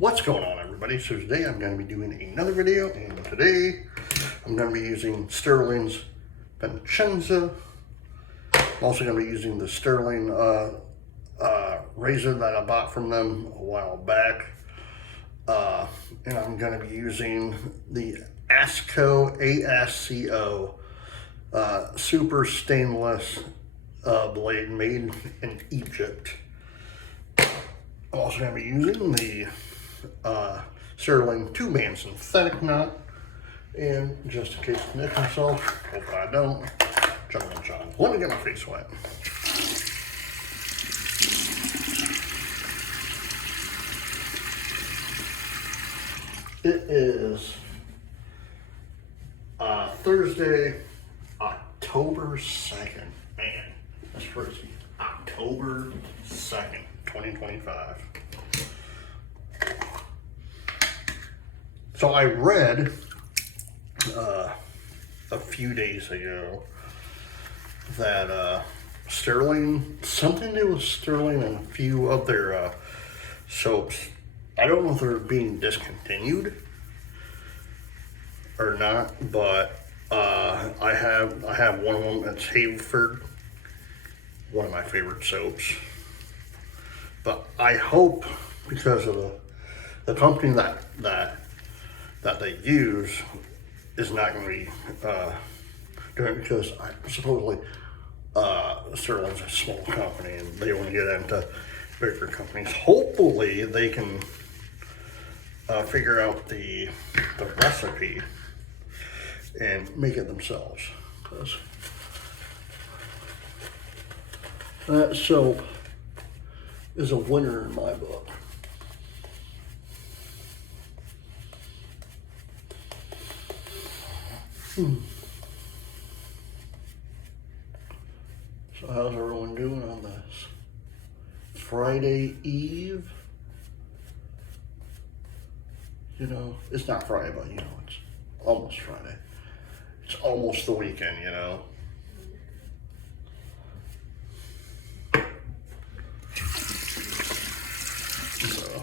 What's going on, everybody? So today I'm going to be doing another video, and today I'm going to be using Stirling's Piacenza. I'm also going to be using the Stirling razor that I bought from them a while back, and I'm going to be using the ASCO super stainless blade made in Egypt. I'm also going to be using the Stirling 2-band synthetic knot, and just in case I nick myself, hopefully I don't, jumping John. Let me get my face wet. It is Thursday, October 2nd. Man, that's crazy. October 2nd, 2025. So I read a few days ago that Stirling, something to do with Stirling and a few of their soaps, I don't know if they're being discontinued or not, but I have one of them. It's Haverford, one of my favorite soaps. But I hope, because of the company that they use is not going to be doing it, because supposedly Stirling's a small company and they want to get into bigger companies. Hopefully they can figure out the recipe and make it themselves, because that soap is a winner in my book. So how's everyone doing on this Friday Eve? You know, it's not Friday, but you know, it's almost Friday. It's almost the weekend, you know. So,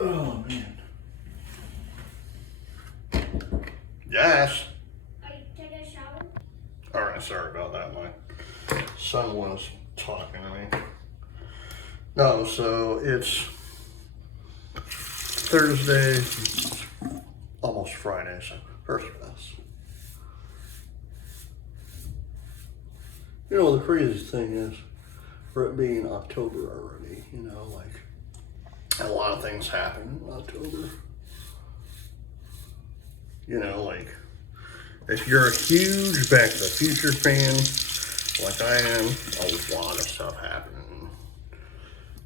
oh man. Yes. Are you taking a shower? Alright, sorry about that. My son was talking to me. No, so it's Thursday, it's almost Friday, so first class. You know, the craziest thing is, for it being October already, you know, like, a lot of things happen in October. You know, like, if you're a huge Back to the Future fan, like I am, a lot of stuff happening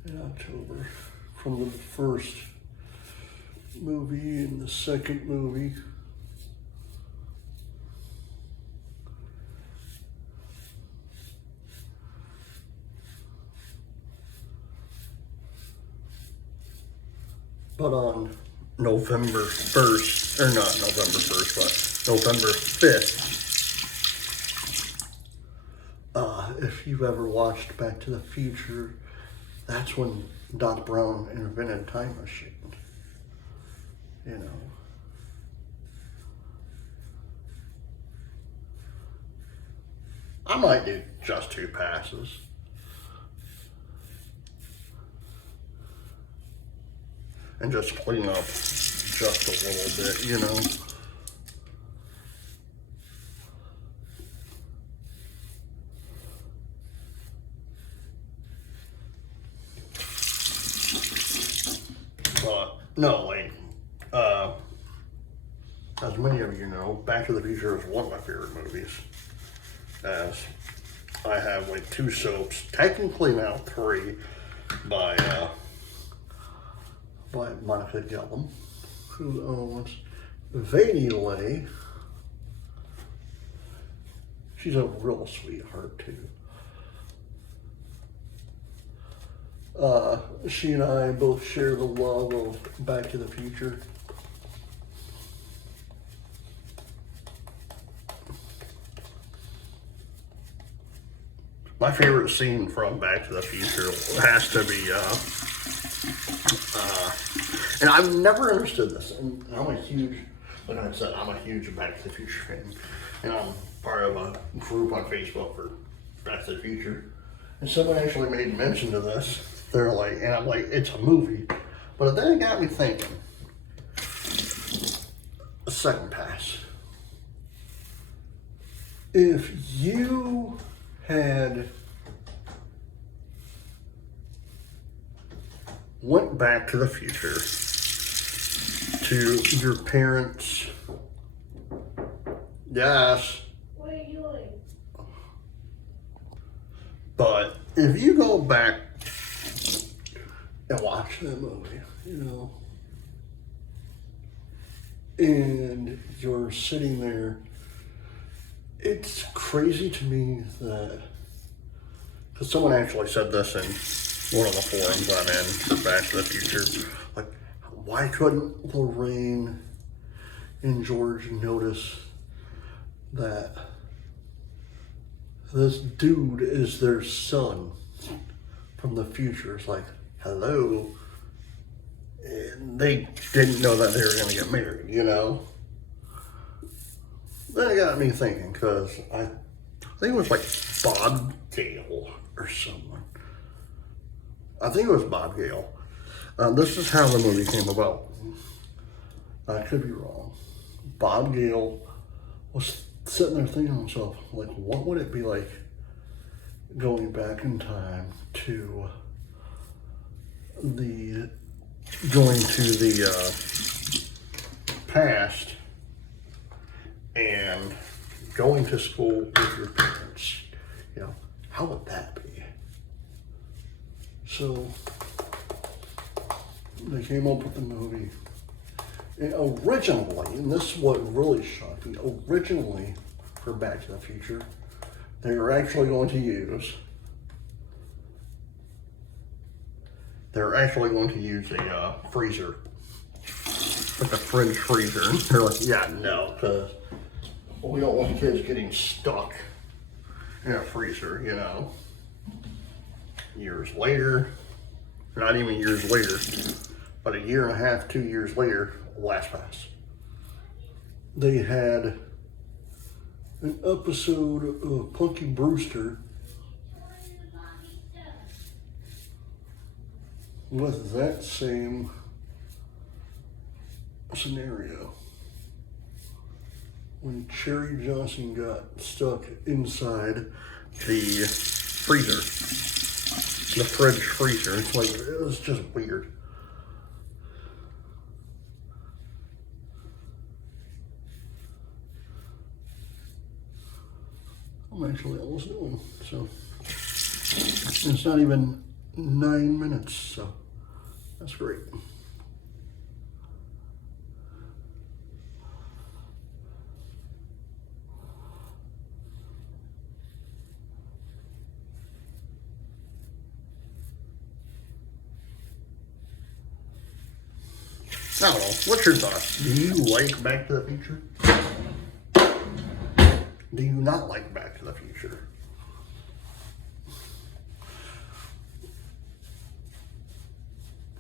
in October. From the first movie and the second movie. But on November 1st, or not November 1st, but November 5th, if you've ever watched Back to the Future, that's when Doc Brown invented time machine. You know. I might do just 2 passes. And just clean up just a little bit, you know. But no, like, as many of you know, Back to the Future is one of my favorite movies. As I have like 2 soaps, technically now 3, by Monica Gellum, who owns Vanillay. She's a real sweetheart too. She and I both share the love of Back to the Future. my favorite scene from Back to the Future has to be, and I've never understood this, and I'm a huge, like I said, I'm a huge Back to the Future fan, and I'm part of a group on Facebook for Back to the Future, and someone actually made mention to this. They're like, and I'm like, it's a movie, but then it got me thinking. A second pass. If you had went back to the future to your parents, yes, What are you doing? but if you go back and watch that movie, you know, and you're sitting there, it's crazy to me that, because someone actually said this in one of the forums I'm in for Back to the Future, like, why couldn't Lorraine and George notice that this dude is their son from the future? It's like, hello. And they didn't know that they were going to get married, you know? That got me thinking, because I think it was like Bob Gale or someone. I think it was Bob Gale. This is how the movie came about. I could be wrong. Bob Gale was sitting there thinking to himself, like, what would it be like going back in time to going to the past and going to school with your parents? You know, how would that be? So they came up with the movie. And originally, and this is what really shocked me, originally for Back to the Future, they were actually going to use a freezer, like a fridge freezer. And they're like, yeah, no, because we don't want kids getting stuck in a freezer, you know. Years later, not even years later, but a year and a half, 2 years later, Last Pass, they had an episode of Punky Brewster with that same scenario when Cherry Johnson got stuck inside the freezer, the fridge freezer. It's like, it was just weird. I'm actually almost doing, so it's not even 9 minutes, so that's great. I don't know, what's your thoughts? Do you like Back to the Future? Do you not like Back to the Future?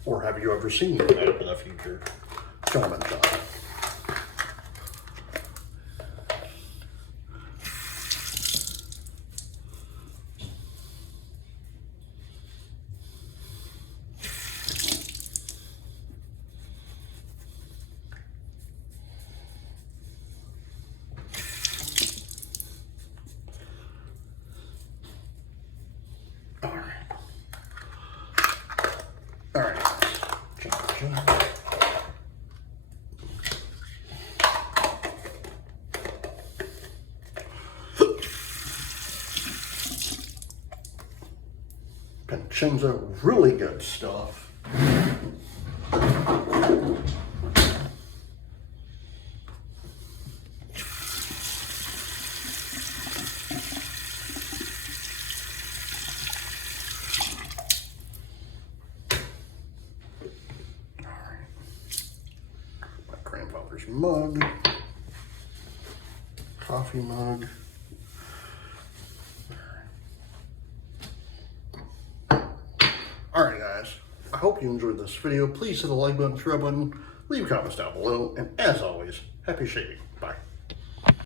Or have you ever seen Back to the Future? Comment on it. All right. Piacenza, really good stuff. Grandfather's mug, coffee mug. hope you enjoyed this video. Please hit the like button, share button, leave comments down below, and as always, happy shaving. Bye.